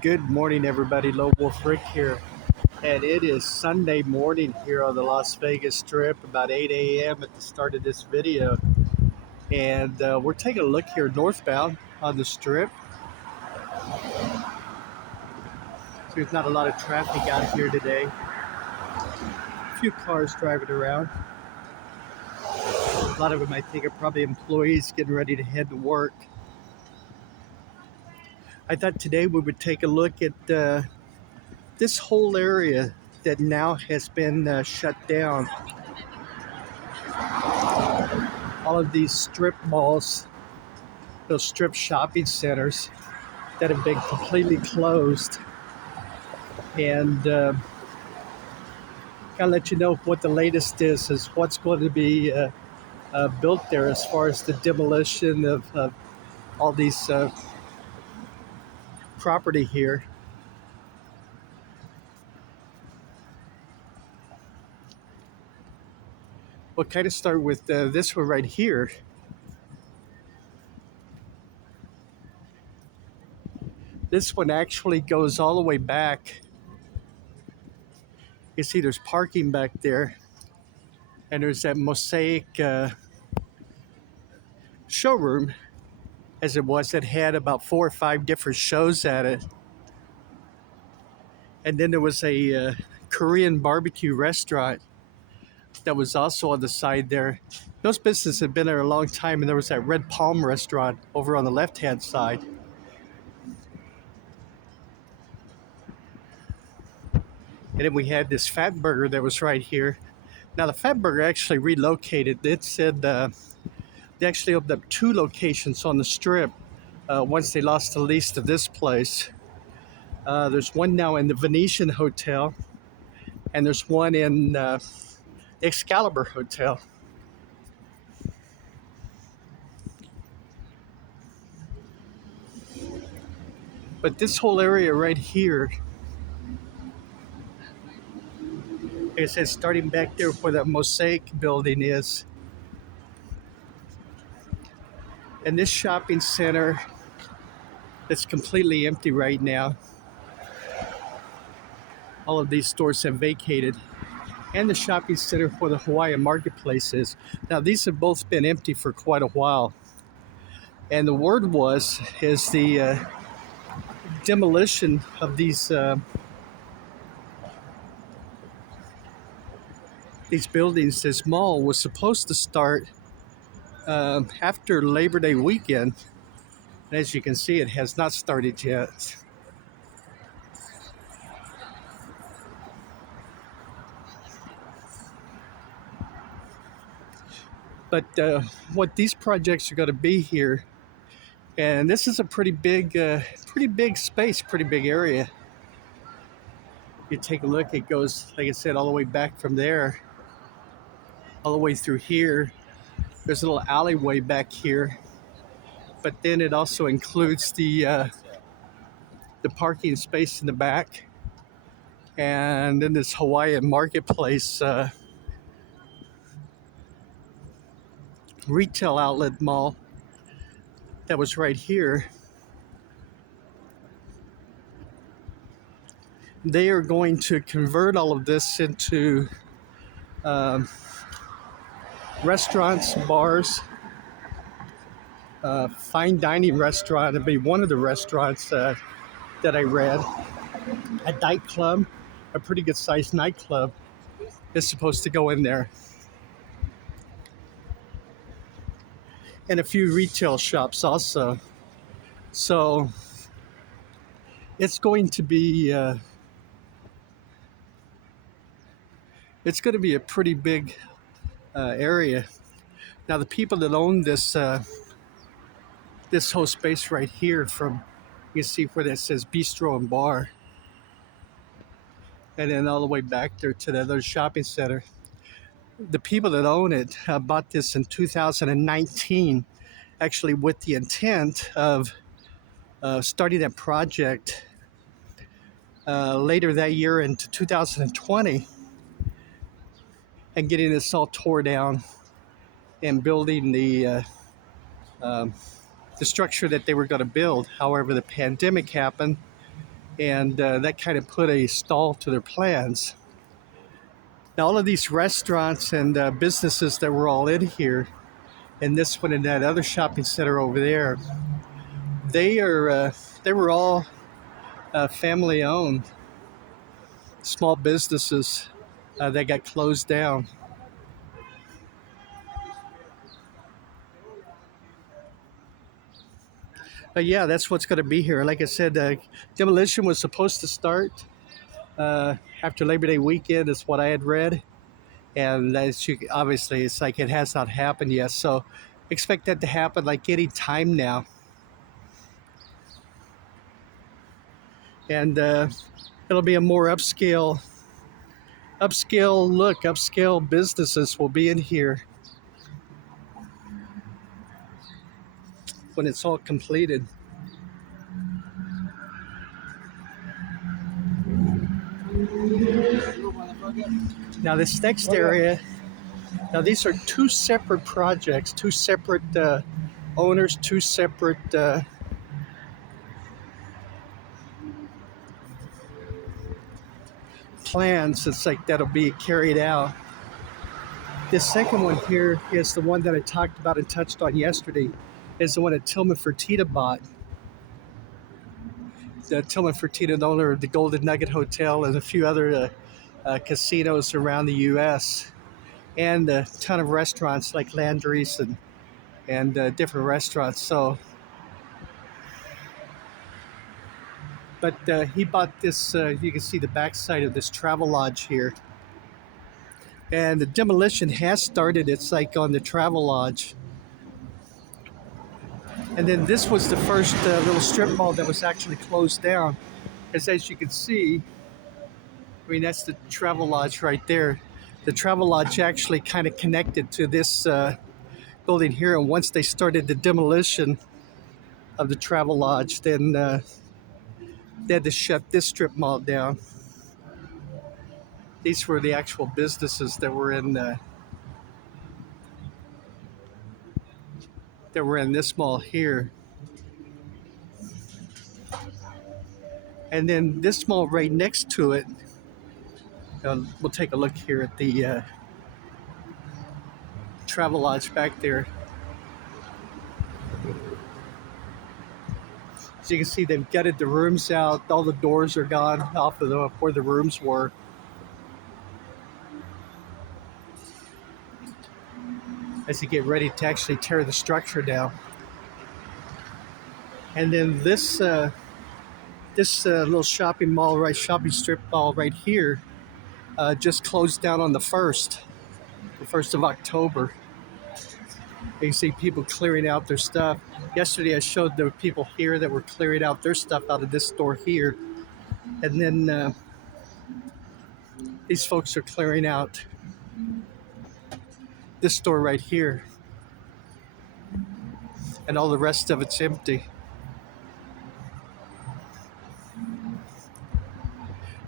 Good morning, everybody. Low Wolf Rick here, and it is Sunday morning here on the Las Vegas Strip, about 8 a.m. at the start of this video. And we're taking a look here northbound on the Strip. So there's not a lot of traffic out here today. A few cars driving around. A lot of them, I think, are probably employees getting ready to head to work. I thought today we would take a look at this whole area that now has been shut down. All of these strip malls, those strip shopping centers that have been completely closed. And kind of let you know what the latest is what's going to be built there as far as the demolition of all these property here. We'll kind of start with this one right here. This one actually goes all the way back. You see there's parking back there, and there's that mosaic showroom, as it was, that had about 4 or 5 different shows at it. And then there was a Korean barbecue restaurant that was also on the side there. Those businesses have been there a long time, and there was that Red Palm restaurant over on the left-hand side. And then we had this Fatburger that was right here. Now the Fatburger actually relocated. It said they actually opened up 2 locations on the Strip once they lost the lease to this place. There's one now in the Venetian Hotel, and there's one in Excalibur Hotel. But this whole area right here, like I said, starting back there where that mosaic building is, and this shopping center that's completely empty right now. All of these stores have vacated, and the shopping center where the Hawaiian marketplace is. Now these have both been empty for quite a while, and the word is the demolition of these buildings. This mall was supposed to start after Labor Day weekend. And as you can see, it has not started yet. But what these projects are going to be here, and this is a pretty big space, pretty big area. You take a look, it goes, like I said, all the way back from there, all the way through here. There's a little alleyway back here, but then it also includes the parking space in the back, and then this Hawaiian marketplace retail outlet mall that was right here. They are going to convert all of this into restaurants, bars, fine dining restaurant. It'll be one of the restaurants that I read. A nightclub, a pretty good sized nightclub, is supposed to go in there. And a few retail shops also. So it's going to be a pretty big area. Now the people that own this this whole space right here, from you see where that says Bistro Bar, and then all the way back there to the other shopping center. The people that own it bought this in 2019, actually with the intent of starting that project later that year into 2020, and getting this all tore down and building the structure that they were going to build. However, the pandemic happened, and that kind of put a stall to their plans. Now, all of these restaurants and businesses that were all in here, and this one and that other shopping center over there, they are they were all family owned, small businesses that got closed down. But yeah, that's what's going to be here. Like I said, demolition was supposed to start after Labor Day weekend, is what I had read, and obviously it's like it has not happened yet. So expect that to happen like any time now, and it'll be a more upscale businesses will be in here when it's all completed. Now this next area, now these are two separate projects, two separate owners, two separate plans. It's like that'll be carried out. This second one here is the one that I talked about and touched on yesterday, is the one that Tillman Fertitta bought. The Tillman Fertitta, the owner of the Golden Nugget Hotel and a few other casinos around the U.S., and a ton of restaurants like Landry's and different restaurants. So, but he bought this. You can see the backside of this Travelodge here, and the demolition has started. It's like on the Travelodge, and then this was the first little strip mall that was actually closed down. Because as you can see, I mean that's the Travelodge right there. The Travelodge actually kind of connected to this building here, and once they started the demolition of the Travelodge, then they had to shut this strip mall down. These were the actual businesses that were in this mall here. And then this mall right next to it, we'll take a look here at the Travelodge back there. As you can see, they've gutted the rooms out. All the doors are gone off of where the rooms were. As they get ready to actually tear the structure down. And then this little shopping strip mall right here, just closed down on the 1st of October. You see people clearing out their stuff. Yesterday I showed the people here that were clearing out their stuff out of this store here. And then these folks are clearing out this store right here. And all the rest of it's empty.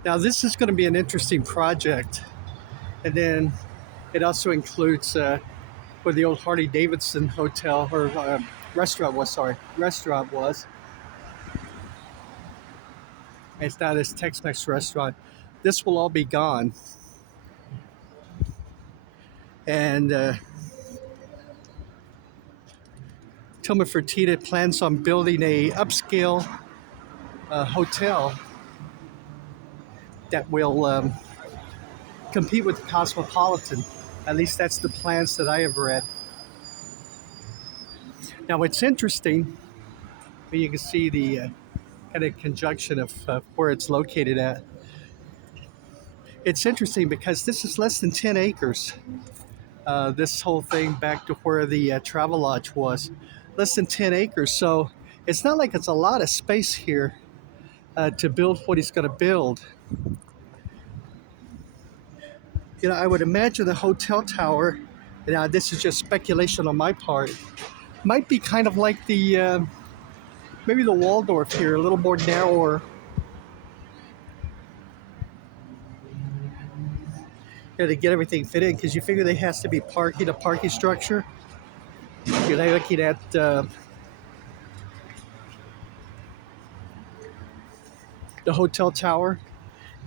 Now this is going to be an interesting project. And then it also includes where the old HarleyDavidson Hotel or restaurant was. It's now this Tex-Mex restaurant. This will all be gone. And Tillman Fertitta plans on building a upscale hotel that will compete with the Cosmopolitan. At least that's the plans that I have read. Now it's interesting, you can see the kind of conjunction of where it's located at. It's interesting because this is less than 10 acres. This whole thing back to where the Travelodge was. Less than 10 acres. So it's not like it's a lot of space here to build what he's going to build. You know, I would imagine the hotel tower, now this is just speculation on my part, might be kind of like the, maybe the Waldorf here, a little more narrower. To get everything fit in, because you figure there has to be a parking structure. You're looking at the hotel tower,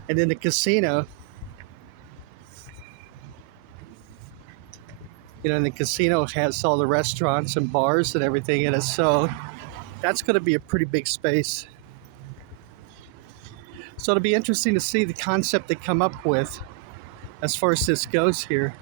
and then the casino. You know, and the casino has all the restaurants and bars and everything in it. So that's going to be a pretty big space. So it'll be interesting to see the concept they come up with as far as this goes here.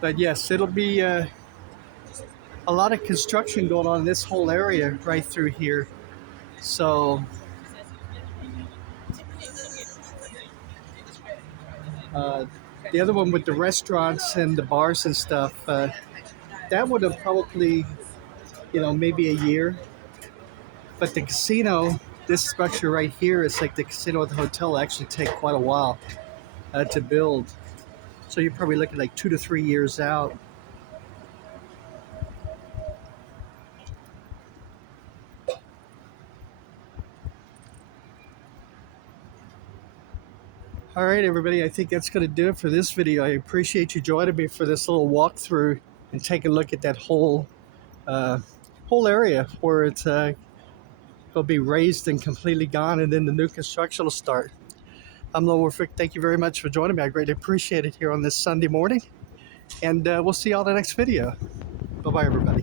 But yes, it'll be a lot of construction going on in this whole area right through here. So uh, the other one with the restaurants and the bars and stuff, that would have probably, you know, maybe a year. But the casino, this structure right here is like the casino at the hotel, actually take quite a while to build. So you're probably looking like 2 to 3 years out. All right, everybody, I think that's going to do it for this video. I appreciate you joining me for this little walkthrough and take a look at that whole area where it's going to be raised and completely gone, and then the new construction will start. I'm Lo Warfick. Thank you very much for joining me. I greatly appreciate it here on this Sunday morning, and we'll see you all in the next video. Bye-bye, everybody.